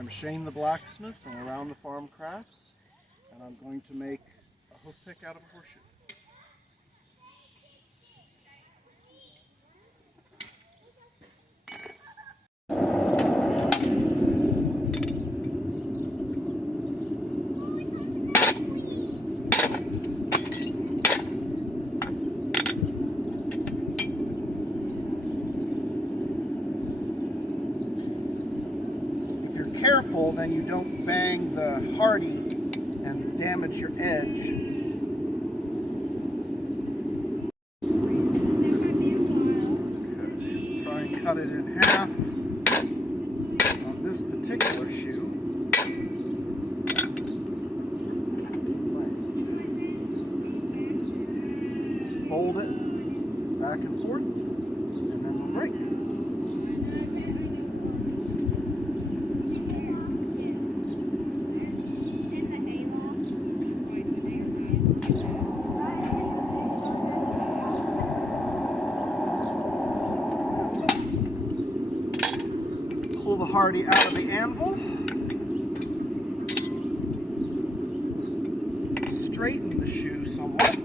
I'm Shane the Blacksmith from Around the Farm Crafts, and I'm going to make a hoof pick out of a horseshoe. Careful, then you don't bang the hardy and damage your edge. Okay. Try and cut it in half on this particular shoe. Fold it back and forth, and then we'll break. Pull the hardy out of the anvil, straighten the shoe somewhat,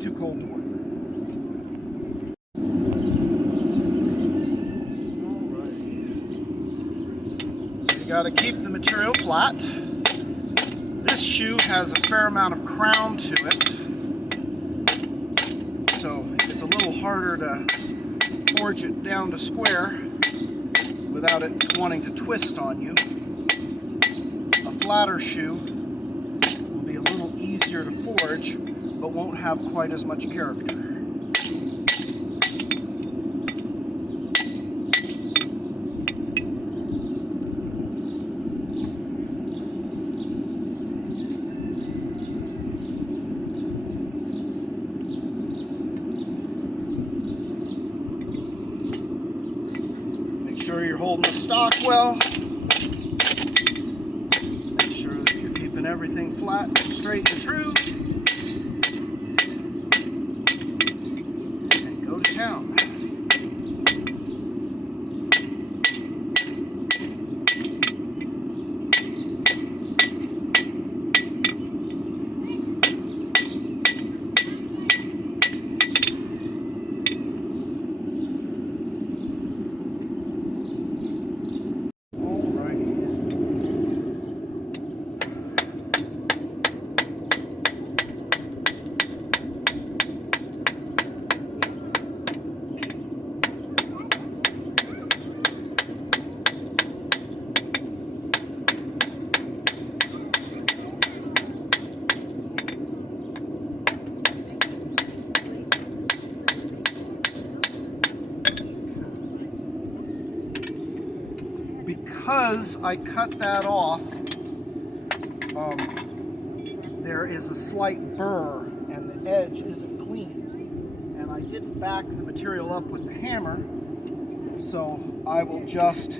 too cold to work. Alright. So you got to keep the material flat. This shoe has a fair amount of crown to it, so it's a little harder to forge it down to square without it wanting to twist on you. A flatter shoe will be a little easier to forge, but won't have quite as much character. Make sure you're holding the stock well. Make sure that you're keeping everything flat, straight, and true. Town. Because I cut that off, there is a slight burr and the edge isn't clean. And I didn't back the material up with the hammer, so I will just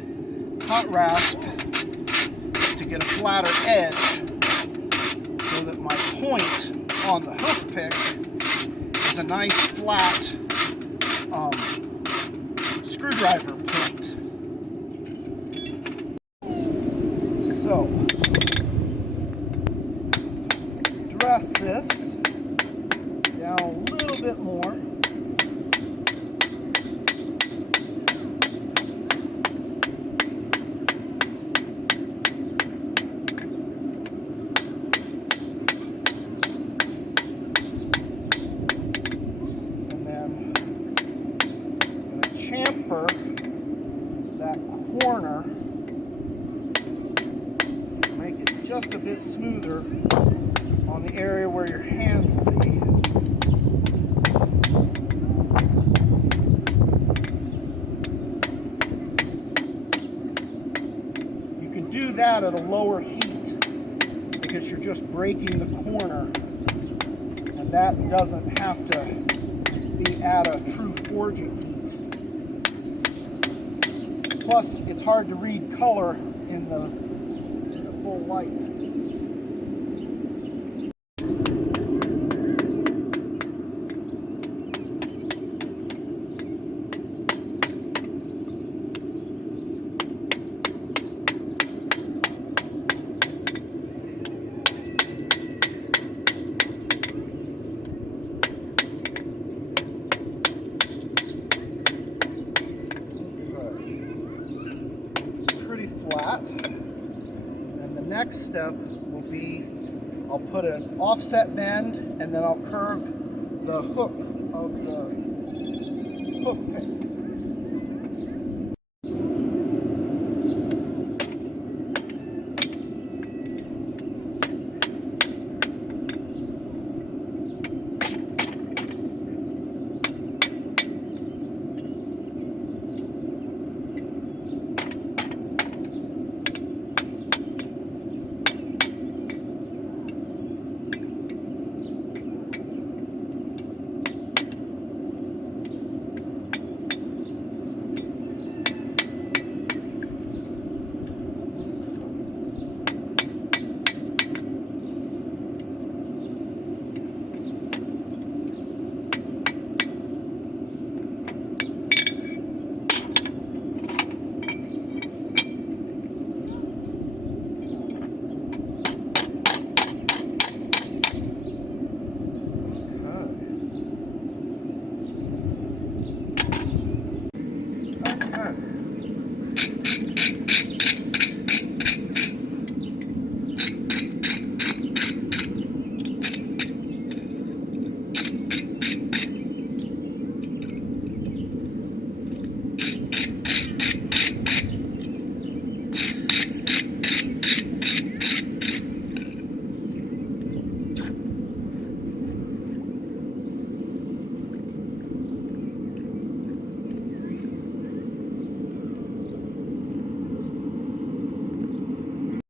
cut rasp to get a flatter edge so that my point on the hoof pick is a nice flat screwdriver point. So, dress this down a little bit more. And then I'm going to chamfer that corner, just a bit smoother on the area where your hand will be. You can do that at a lower heat because you're just breaking the corner, and that doesn't have to be at a true forging heat. Plus, it's hard to read color in the full light. Flat, and the next step will be I'll put an offset bend and then I'll curve the hook of the hoof pick.